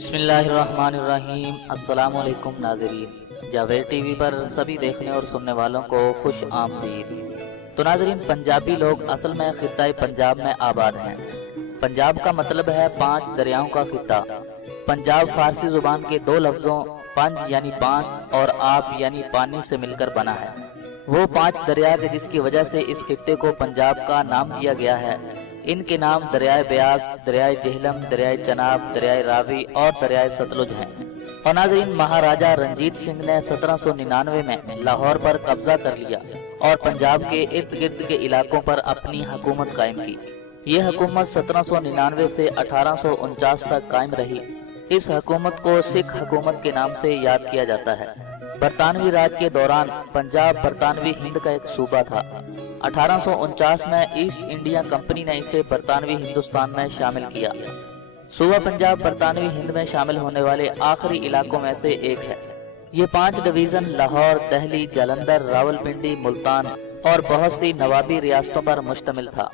बिस्मिल्लाहिर्रहमानिर्रहीम। अस्सलाम वालेकुम नाज़रीन, जावेद टीवी पर सभी देखने और सुनने वालों को खुश आमदीद। तो नाज़रीन, पंजाबी लोग असल में खित्ता पंजाब में आबाद हैं। पंजाब का मतलब है 5 दरियाओं का खित्ता। पंजाब फारसी जुबान के 2 लफ्ज़ों पंज यानी 5 और आप यानी पानी से मिलकर बना है। वो 5 दरिया के जिसकी वजह से इस खित्ते को पंजाब का नाम दिया गया है। इनके नाम दरियाए ब्यास, दरियाए जेहलम, दरियाए चनाब, दरियाए रावी और दरियाए सतलुज हैं। और नाज़रीन, महाराजा रंजीत सिंह ने 1799 में लाहौर पर कब्जा कर लिया और पंजाब के इर्द गिर्द के इलाकों पर अपनी हुकूमत कायम की। ये हुकूमत 1799 से 1849 तक कायम रही। इस हुकूमत को सिख हुकूमत के नाम से याद किया जाता है। बरतानवी राज के दौरान पंजाब बरतानवी हिंद का एक सूबा था। 1849 में ईस्ट इंडिया कंपनी ने इसे बरतानवी हिंदुस्तान में शामिल किया। सूबा पंजाब बरतानवी हिंद में शामिल होने वाले आखिरी इलाकों में से एक है। ये 5 डिवीजन लाहौर, दहली, जालंधर, रावलपिंडी, मुल्तान और बहुत सी नवाबी रियासतों पर मुश्तमिल था।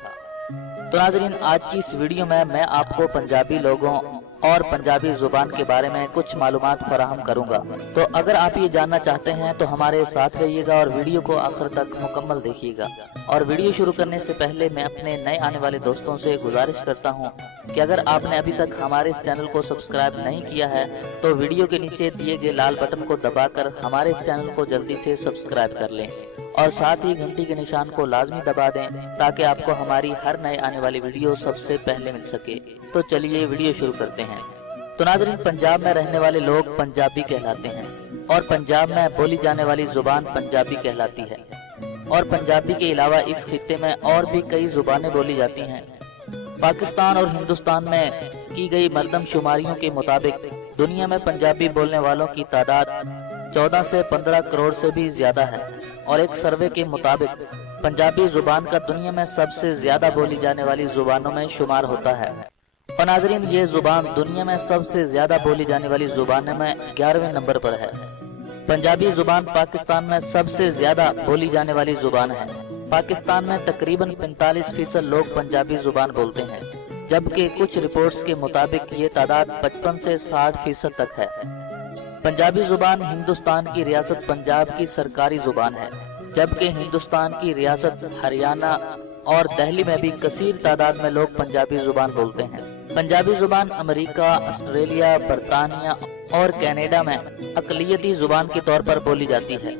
तो नाज़रीन, आज की इस वीडियो में मैं आपको पंजाबी लोगों और पंजाबी जुबान के बारे में कुछ मालूमात फराहम करूंगा। तो अगर आप ये जानना चाहते हैं तो हमारे साथ रहिएगा और वीडियो को आखिर तक मुकम्मल देखिएगा। और वीडियो शुरू करने से पहले मैं अपने नए आने वाले दोस्तों से गुजारिश करता हूं कि अगर आपने अभी तक हमारे इस चैनल को सब्सक्राइब नहीं किया है तो वीडियो के नीचे दिए गए लाल बटन को दबाकर हमारे इस चैनल को जल्दी से सब्सक्राइब कर लें और साथ ही घंटी के निशान को लाजमी दबा दें ताकि आपको हमारी हर नए आने वाली वीडियो सबसे पहले मिल सके। तो चलिए वीडियो शुरू करते हैं। तो नाज़रीन, पंजाब में रहने वाले लोग पंजाबी कहलाते हैं और पंजाब में बोली जाने वाली जुबान पंजाबी कहलाती है। और पंजाबी के अलावा इस खित्ते में और भी कई जुबानें बोली जाती हैं। पाकिस्तान और हिंदुस्तान में की गई मरदमशुमारियों के मुताबिक दुनिया में पंजाबी बोलने वालों की तादाद 14 से 15 करोड़ से भी ज्यादा है। और एक सर्वे के मुताबिक पंजाबी जुबान का दुनिया में सबसे ज्यादा बोली जाने वाली जुबानों में शुमार होता है। और नाज़रीन, ये जुबान दुनिया में सबसे ज्यादा बोली जाने वाली जुबानों में 11वें नंबर पर है। पंजाबी जुबान पाकिस्तान में सबसे ज्यादा बोली जाने वाली जुबान है। पाकिस्तान में तकरीबन 45% लोग पंजाबी जुबान बोलते हैं, जबकि कुछ रिपोर्ट्स के मुताबिक ये तादाद 55 से 60% तक है। पंजाबी जुबान हिंदुस्तान की रियासत पंजाब की सरकारी जुबान है, जबकि हिंदुस्तान की रियासत हरियाणा और दिल्ली में भी कसीर तादाद में लोग पंजाबी जुबान बोलते हैं। पंजाबी जुबान अमेरिका, ऑस्ट्रेलिया, बरतानिया और कनाडा में अकलियती जुबान के तौर पर बोली जाती है।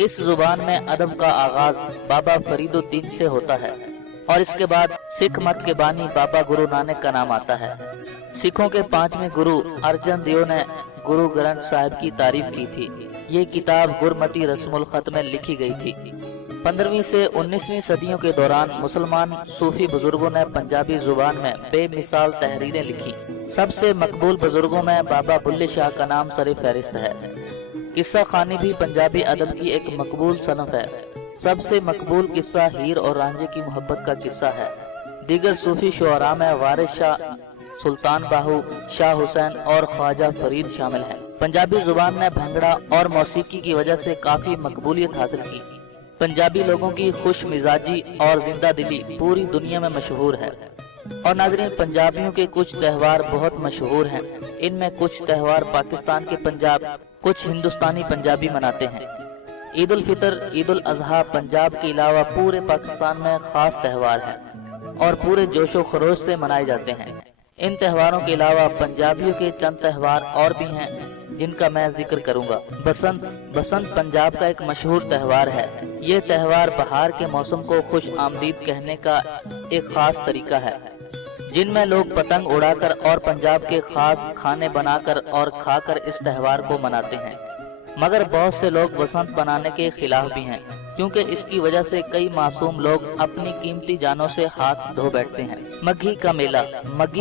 इस जुबान में अदब का आगाज बाबा फरीदुद्दीन से होता है और इसके बाद सिख मत के बानी बाबा गुरु नानक का नाम आता है। सिखों के 5वें गुरु अर्जन देव ने गुरु ग्रंथ साहिब की तारीफ की थी। ये किताब गुरमती रस्मुल खत में लिखी गई थी। 15वीं से 19वीं सदियों के दौरान मुसलमान सूफी बुजुर्गों ने पंजाबी जुबान में बेमिसाल तहरीरें लिखी। सबसे मकबूल बुजुर्गों में बाबा बुल्ले शाह का नाम सर फहरिस्त है। किस्सा खानी भी पंजाबी अदब की एक मकबूल सनफ है। सबसे मकबूल किस्सा हीर और रांझे की मोहब्बत का किस्सा है। दीगर सूफी शुअरा में वारिस शाह, सुल्तान बाहू, शाह हुसैन और ख्वाजा फरीद शामिल हैं। पंजाबी जुबान ने भंगड़ा और मौसीकी की वजह से काफी मकबूलियत हासिल की। पंजाबी लोगों की खुश मिजाजी और जिंदा दिली पूरी दुनिया में मशहूर है। और नाज़रीन, पंजाबियों के कुछ त्यौहार बहुत मशहूर हैं। इनमें कुछ त्यौहार पाकिस्तान के पंजाब, कुछ हिंदुस्तानी पंजाबी मनाते हैं। ईद उल फितर, ईद उल अजहा पंजाब के अलावा पूरे पाकिस्तान में खास त्यौहार है और पूरे जोशो खरोश से मनाए जाते हैं। इन त्योहारों के अलावा पंजाबियों के चंद त्यौहार और भी हैं जिनका मैं जिक्र करूंगा। बसंत पंजाब का एक मशहूर त्यौहार है। ये त्यौहार बहार के मौसम को खुश आमदीद कहने का एक खास तरीका है, जिनमें लोग पतंग उड़ाकर और पंजाब के खास खाने बनाकर और खाकर इस त्यौहार को मनाते हैं। मगर बहुत से लोग बसंत मनाने के खिलाफ भी हैं, क्योंकि इसकी वजह से कई मासूम लोग अपनी कीमती जानों से हाथ धो बैठते हैं। मग्घी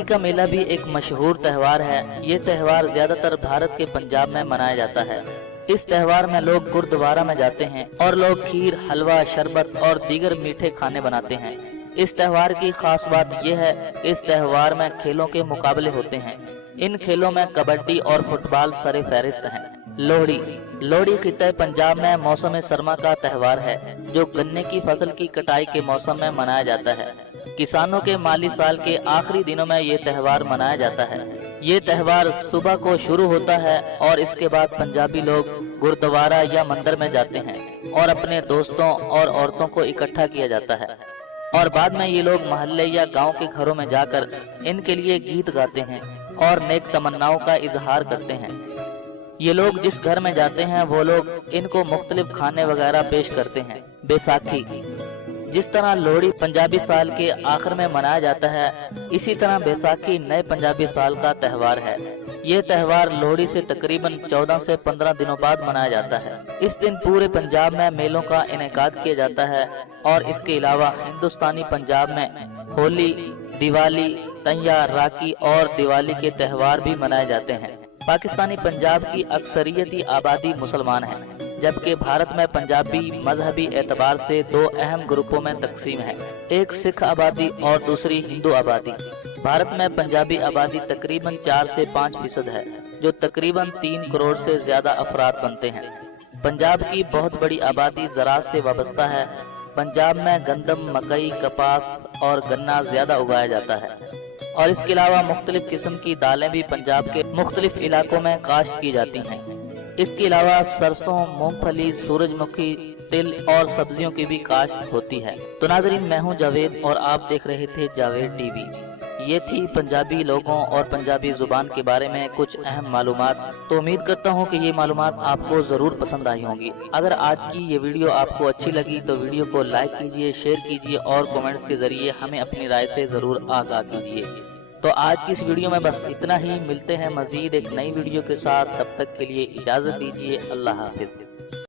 का मेला भी एक मशहूर त्यौहार है। ये त्यौहार ज्यादातर भारत के पंजाब में मनाया जाता है। इस त्यौहार में लोग गुरुद्वारा में जाते हैं और लोग खीर, हलवा, शरबत और दीगर मीठे खाने बनाते हैं। इस त्यौहार की खास बात यह है, इस त्यौहार में खेलों के मुकाबले होते हैं। इन खेलों में कबड्डी और फुटबॉल सरे फहरिस्त हैं। लोहड़ी खित्ते पंजाब में मौसम सरमा का त्यौहार है, जो गन्ने की फसल की कटाई के मौसम में मनाया जाता है। किसानों के माली साल के आखिरी दिनों में ये त्यौहार मनाया जाता है। ये त्यौहार सुबह को शुरू होता है और इसके बाद पंजाबी लोग गुरुद्वारा या मंदिर में जाते हैं और अपने दोस्तों और औरतों को इकट्ठा किया जाता है और बाद में ये लोग मोहल्ले या गांव के घरों में जाकर इनके लिए गीत गाते हैं और नेक तमन्नाओं का इजहार करते हैं। ये लोग जिस घर में जाते हैं वो लोग इनको मुख्तलिफ खाने वगैरह पेश करते हैं। बैसाखी, जिस तरह लोहड़ी पंजाबी साल के आखिर में मनाया जाता है, इसी तरह बैसाखी नए पंजाबी साल का त्यौहार है। ये त्यौहार लोहड़ी से तकरीबन 14 से 15 दिनों बाद मनाया जाता है। इस दिन पूरे पंजाब में मेलों का इनेकाद किया जाता है और इसके अलावा हिंदुस्तानी पंजाब में होली, दिवाली, तैया, राखी और दिवाली के त्यौहार भी मनाए जाते हैं। पाकिस्तानी पंजाब की अक्सरियती आबादी मुसलमान है, जबकि भारत में पंजाबी मजहबी एतबार से दो अहम ग्रुपों में तकसीम है, एक सिख आबादी और दूसरी हिंदू आबादी। भारत में पंजाबी आबादी तकरीबन 4 से 5% है, जो तकरीबन 3 करोड़ से ज्यादा अफराद बनते हैं। पंजाब की बहुत बड़ी आबादी ज़राअत से वाबस्ता है। पंजाब में गंदम, मकई, कपास और गन्ना ज्यादा उगाया जाता है और इसके अलावा मुख्तलिफ किस्म की दालें भी पंजाब के मुख्तलिफ इलाकों में काश्त की जाती हैं। इसके अलावा सरसों, मूंगफली, सूरजमुखी, तिल और सब्जियों की भी काश्त होती है। तो नाज़रीन, मैं हूं जावेद और आप देख रहे थे जावेद टीवी। ये थी पंजाबी लोगों और पंजाबी जुबान के बारे में कुछ अहम मालूमात। तो उम्मीद करता हूं कि ये मालूमात आपको ज़रूर पसंद आई होंगी। अगर आज की ये वीडियो आपको अच्छी लगी तो वीडियो को लाइक कीजिए, शेयर कीजिए और कमेंट्स के ज़रिए हमें अपनी राय से ज़रूर आगाह कीजिए। तो आज की इस वीडियो में बस इतना ही। मिलते हैं मज़ीद एक नई वीडियो के साथ, तब तक के लिए इजाज़त दीजिए। अल्लाह हाफिज़।